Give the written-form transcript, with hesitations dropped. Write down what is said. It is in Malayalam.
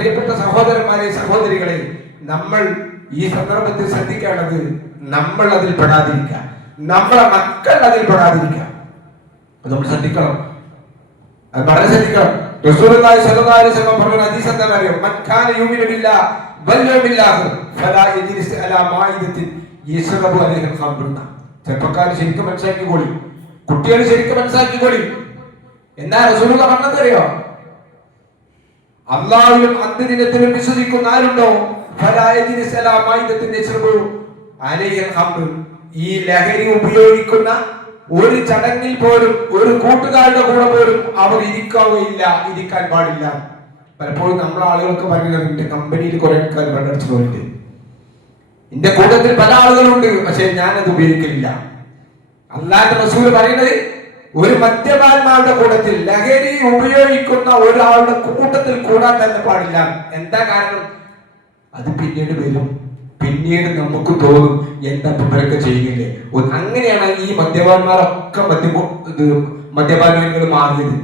പ്രിയപ്പെട്ട സഹോദരന്മാരെ, സഹോദരികളെ, നമ്മൾ ഈ സന്ദർഭത്തിൽ ശ്രദ്ധിക്കേണ്ടത് നമ്മൾ അതിൽ പെടാതിരിക്കുക, നമ്മളെ മക്കൾ അതിൽ പെടാതിരിക്കുക. നമ്മൾ ശ്രദ്ധിക്കണം, അത് വളരെ ശ്രദ്ധിക്കണം. റസൂലുള്ളാഹി സ്വല്ലല്ലാഹു അലൈഹി വസല്ലം പറഞ്ഞ ഹദീസ് എന്താ അറിയോ? മൻ കാന യുമിനു ബില്ലാഹി വൽ യൗമിൽ ആഖിർ ഫലാ യജ്ലിസ് അലാ മാഇദത്തിൻ യശ്റബു അലൈഹി ഖംറുൻ. ചെറുപ്പക്കാർ ശരിക്കും മനസ്സിലാക്കിക്കോളി, കുട്ടികൾ ശരിക്കും മനസ്സിലാക്കിക്കോളി. എന്നാ റസൂലുള്ള പറഞ്ഞത് അറിയോ? അല്ലാഹുവിലും അന്ത്യദിനത്തിലും വിശ്വസിക്കുന്ന ആരുണ്ടോ ഫലാ യജ്ലിസ് അലാ മാഇദത്തിൻ യശ്റബു അലൈഹി ഖംറുൻ. ഈ ലഹരി ഉപയോഗിക്കുന്ന ഒരു ചടങ്ങിൽ പോലും, ഒരു കൂട്ടുകാരുടെ കൂടെ പോലും അവർ ഇരിക്കാൻ പാടില്ല. പലപ്പോഴും നമ്മളെ ആളുകൾക്ക് പറയുന്നത്, എന്റെ കമ്പനിയിൽ കുറെ ആൾക്കാർ വെള്ളടിച്ചു പോയിട്ട്, എന്റെ കൂട്ടത്തിൽ പല ആളുകളുണ്ട്, പക്ഷെ ഞാനത് ഉപയോഗിക്കില്ല. അല്ലാഹുവിന്റെ റസൂൽ പറയുന്നത്, ഒരു മദ്യപാന്മാരുടെ കൂട്ടത്തിൽ, ലഹരി ഉപയോഗിക്കുന്ന ഒരാളുടെ കൂട്ടത്തിൽ കൂടാൻ തന്നെ പാടില്ല. എന്താ കാരണം? അത് പിന്നീട് വരും, പിന്നീട് നമുക്ക് തോന്നും എന്താ ഇവരൊക്കെ ചെയ്യുന്നില്ലേ. അങ്ങനെയാണ് ഈ മദ്യപാന്മാരൊക്കെ മദ്യപാനികൾ മാറിയത്.